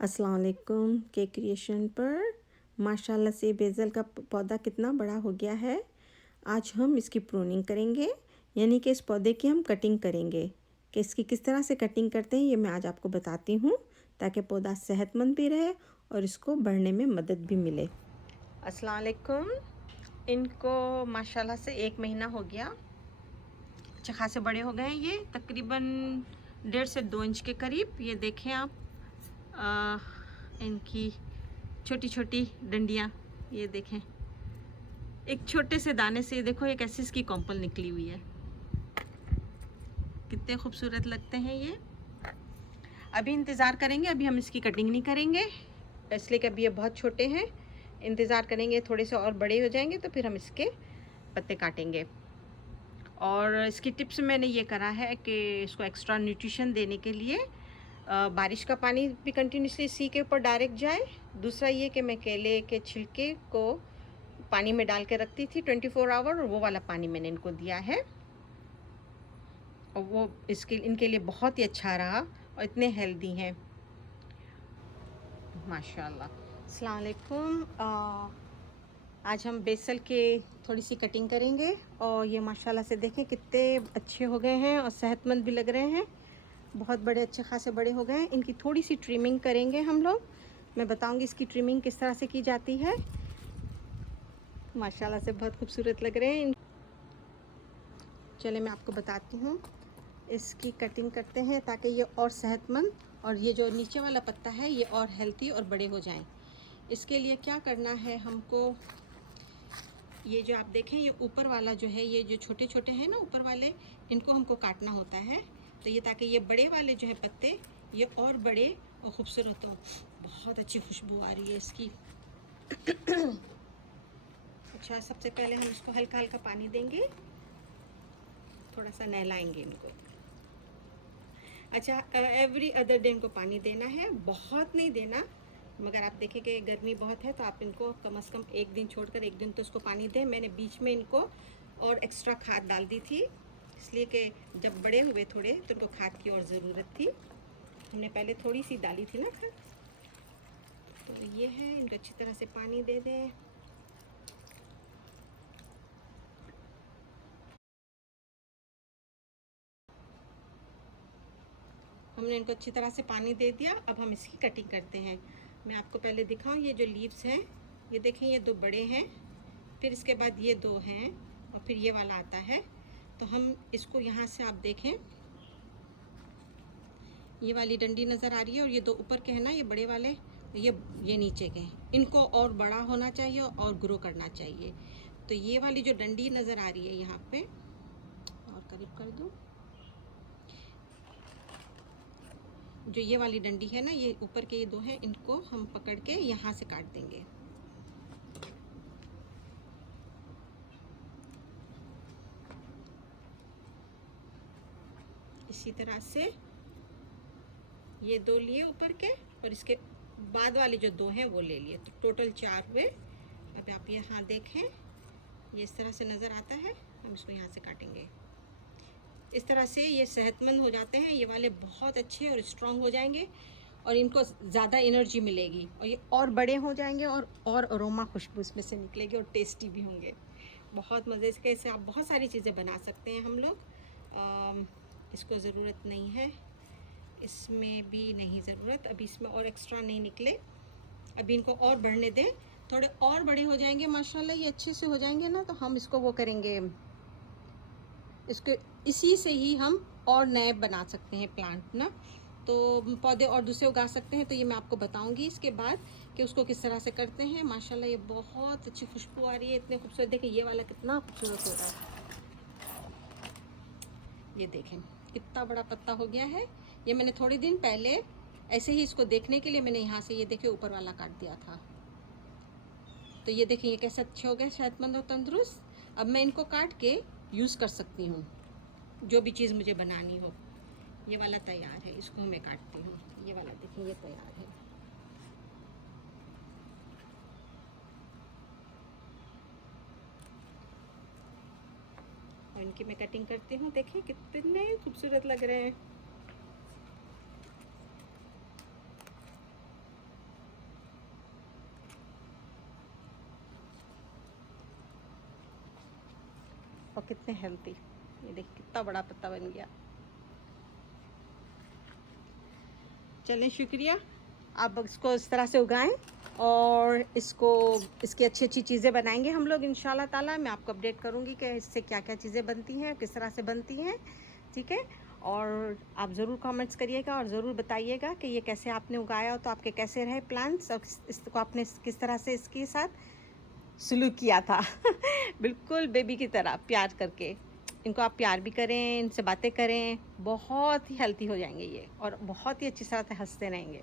अस्सलाम वालेकुम। के क्रिएशन पर माशाल्लाह से बेज़ल का पौधा कितना बड़ा हो गया है। आज हम इसकी प्रूनिंग करेंगे, यानी कि इस पौधे की हम कटिंग करेंगे। कि इसकी किस तरह से कटिंग करते हैं ये मैं आज आपको बताती हूँ, ताकि पौधा सेहतमंद भी रहे और इसको बढ़ने में मदद भी मिले। अस्सलाम वालेकुम। इनको माशाल्लाह से 1 महीना हो गया, अच्छे खासे बड़े हो गए हैं। ये तकरीबन 1.5 से 2 इंच के करीब। ये देखें आप, इनकी छोटी छोटी डंडियाँ, ये देखें। एक छोटे से दाने से देखो एक ऐसी इसकी कॉम्पल निकली हुई है। कितने खूबसूरत लगते हैं ये। अभी इंतज़ार करेंगे, अभी हम इसकी कटिंग नहीं करेंगे इसलिए कि अभी ये बहुत छोटे हैं। इंतज़ार करेंगे थोड़े से और बड़े हो जाएंगे तो फिर हम इसके पत्ते काटेंगे। और इसकी टिप्स मैंने ये करा है कि इसको एक्स्ट्रा न्यूट्रिशन देने के लिए बारिश का पानी भी कंटिन्यूसली इसी के ऊपर डायरेक्ट जाए। दूसरा ये कि मैं केले के छिलके को पानी में डाल के रखती थी 24 आवर, और वो वाला पानी मैंने इनको दिया है और वो इनके लिए बहुत ही अच्छा रहा और इतने हेल्दी हैं माशाल्लाह। अस्सलाम वालेकुम। आज हम बेसल के थोड़ी सी कटिंग करेंगे और ये माशाल्लाह से देखें कितने अच्छे हो गए हैं और सेहतमंद भी लग रहे हैं। बहुत बड़े, अच्छे खासे बड़े हो गए हैं। इनकी थोड़ी सी ट्रिमिंग करेंगे हम लोग। मैं बताऊंगी इसकी ट्रिमिंग किस तरह से की जाती है। माशाल्लाह से बहुत खूबसूरत लग रहे हैं। चले मैं आपको बताती हूँ। इसकी कटिंग करते हैं ताकि ये और सेहतमंद और ये जो नीचे वाला पत्ता है ये और हेल्थी और बड़े हो जाएं। इसके लिए क्या करना है हमको, ये जो आप देखें ये ऊपर वाला जो है, ये जो छोटे छोटे हैं ना ऊपर वाले, इनको हमको काटना होता है। तो ये ताकि ये बड़े वाले जो है पत्ते ये और बड़े और खूबसूरत हो। बहुत अच्छी खुशबू आ रही है इसकी। अच्छा, सबसे पहले हम इसको हल्का हल्का पानी देंगे, थोड़ा सा नहलाएंगे इनको। अच्छा, एवरी अदर डे इनको पानी देना है, बहुत नहीं देना। मगर आप देखें कि गर्मी बहुत है तो आप इनको कम से कम 1 दिन छोड़कर 1 दिन तो इसको पानी दें। मैंने बीच में इनको और एक्स्ट्रा खाद डाल दी थी, इसलिए कि जब बड़े हुए थोड़े तो इनको खाद की और ज़रूरत थी। हमने पहले थोड़ी सी डाली थी ना खाद। तो ये है, इनको अच्छी तरह से पानी दे दें। हमने इनको अच्छी तरह से पानी दे दिया। अब हम इसकी कटिंग करते हैं। मैं आपको पहले दिखाऊं, ये जो लीव्स हैं ये देखें, ये 2 बड़े हैं, फिर इसके बाद ये 2 हैं और फिर ये वाला आता है। तो हम इसको यहाँ से आप देखें, ये वाली डंडी नज़र आ रही है और ये 2 ऊपर के हैं ना, ये बड़े वाले, ये नीचे के हैं। इनको और बड़ा होना चाहिए और ग्रो करना चाहिए। तो ये वाली जो डंडी नज़र आ रही है यहाँ पे, और करीब कर दूँ, जो ये वाली डंडी है ना, ये ऊपर के ये 2 हैं, इनको हम पकड़ के यहाँ से काट देंगे। इसी तरह से ये 2 लिए ऊपर के और इसके बाद वाले जो 2 हैं वो ले लिए, तो टोटल 4 हुए। अब आप यहाँ देखें, ये इस तरह से नज़र आता है। हम इसको यहाँ से काटेंगे। इस तरह से ये सेहतमंद हो जाते हैं। ये वाले बहुत अच्छे और स्ट्रॉन्ग हो जाएंगे और इनको ज़्यादा एनर्जी मिलेगी और ये और बड़े हो जाएंगे और अरोमा खुशबू इसमें से निकलेगी और टेस्टी भी होंगे। बहुत मज़े से कैसे आप बहुत सारी चीज़ें बना सकते हैं हम लोग। इसको ज़रूरत नहीं है, इसमें भी नहीं ज़रूरत, अभी इसमें और एक्स्ट्रा नहीं निकले। अभी इनको और बढ़ने दें, थोड़े और बड़े हो जाएंगे माशाल्लाह, ये अच्छे से हो जाएंगे ना, तो हम इसको वो करेंगे, इसको इसी से ही हम और नए बना सकते हैं प्लांट ना, तो पौधे और दूसरे उगा सकते हैं। तो ये मैं आपको बताऊंगी इसके बाद कि उसको किस तरह से करते हैं। माशाल्लाह ये बहुत अच्छी खुशबू आ रही है, इतने खूबसूरत। देखें ये वाला कितना खूबसूरत हो रहा है, ये देखें कितना बड़ा पत्ता हो गया है। ये मैंने थोड़े दिन पहले ऐसे ही इसको देखने के लिए मैंने यहाँ से ये देखे ऊपर वाला काट दिया था। तो ये देखें ये कैसे अच्छे हो गए, सेहतमंद और तंदुरुस्त। अब मैं इनको काट के यूज़ कर सकती हूँ, जो भी चीज़ मुझे बनानी हो। ये वाला तैयार है, इसको मैं काटती हूँ। ये वाला देखें ये तैयार है। और इनकी मैं कटिंग करती हूँ। देखिए कितने खूबसूरत लग रहे हैं। कितने हेल्थी। ये देखिए कितना बड़ा पत्ता बन गया। चलें, शुक्रिया। आप इसको इस तरह से उगाएं और इसकी अच्छी अच्छी चीज़ें बनाएंगे हम लोग इंशाल्लाह ताला। मैं आपको अपडेट करूंगी कि इससे क्या क्या चीज़ें बनती हैं, किस तरह से बनती हैं, ठीक है। और आप ज़रूर कमेंट्स करिएगा और ज़रूर बताइएगा कि ये कैसे आपने उगाया, तो आपके कैसे रहे प्लान्स, और इसको आपने किस तरह से इसके साथ सलूक किया था बिल्कुल बेबी की तरह प्यार करके। इनको आप प्यार भी करें, इनसे बातें करें, बहुत ही हेल्थी हो जाएंगे ये और बहुत ही अच्छी तरह से हंसते रहेंगे।